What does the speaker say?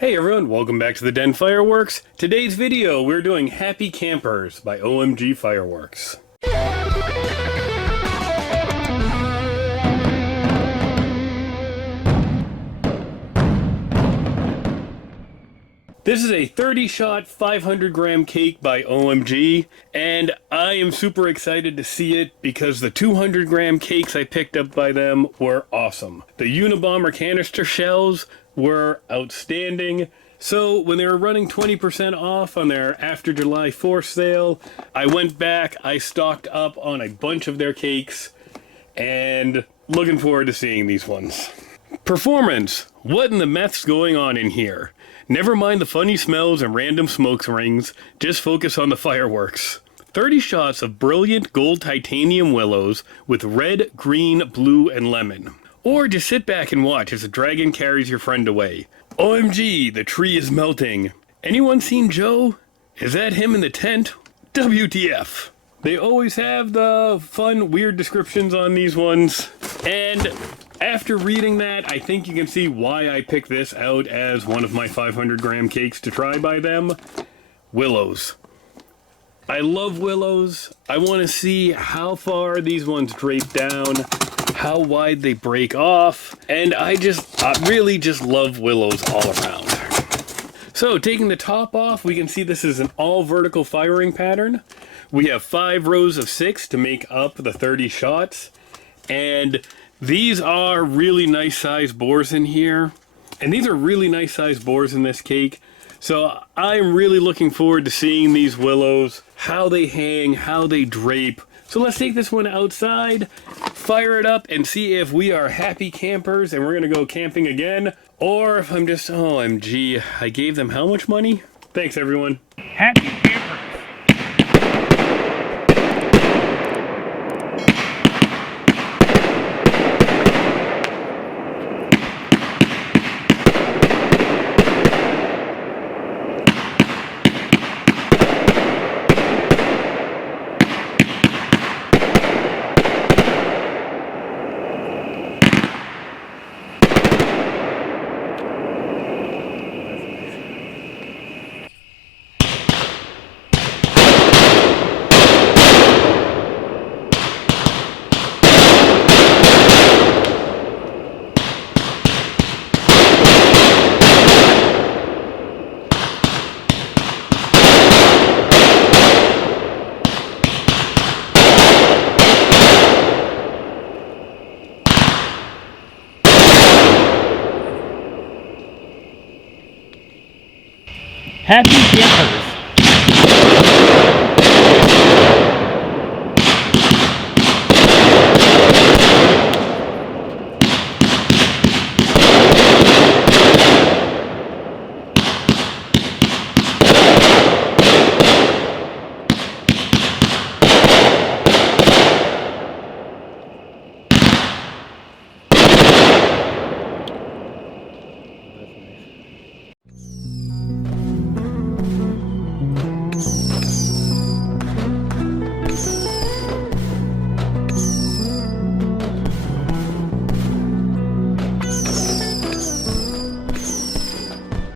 Hey everyone, welcome back to the Den Fireworks. Today's video, we're doing Happy Campers by OMG Fireworks. This is a 30-shot, 500-gram cake by OMG, and I am super excited to see it because the 200-gram cakes I picked up by them were awesome. The Unabomber canister shells were outstanding. So when they were running 20% off on their after July 4th sale, I went back, I stocked up on a bunch of their cakes, and looking forward to seeing these ones. Performance. What in the meth's going on in here? Never mind the funny smells and random smoke rings, just focus on the fireworks. 30 shots of brilliant gold titanium willows with red, green, blue, and lemon. Or just sit back and watch as the dragon carries your friend away. OMG, the tree is melting. Anyone seen Joe? Is that him in the tent? WTF. They always have the fun, weird descriptions on these ones. And after reading that, I think you can see why I picked this out as one of my 500-gram cakes to try by them. Willows. I love willows. I want to see how far these ones drape down, how wide they break off, and I really just love willows all around. So taking the top off, we can see this is an all vertical firing pattern. We have 5 rows of 6 to make up the 30 shots, and these are really nice sized bores in here, and these are really nice sized bores in this cake. So I'm really looking forward to seeing these willows, how they hang, how they drape. So let's take this one outside, fire it up, and see if we are happy campers and we're going to go camping again, or if I'm just, OMG, I gave them how much money? Thanks, everyone. Happy campers. Happy campers.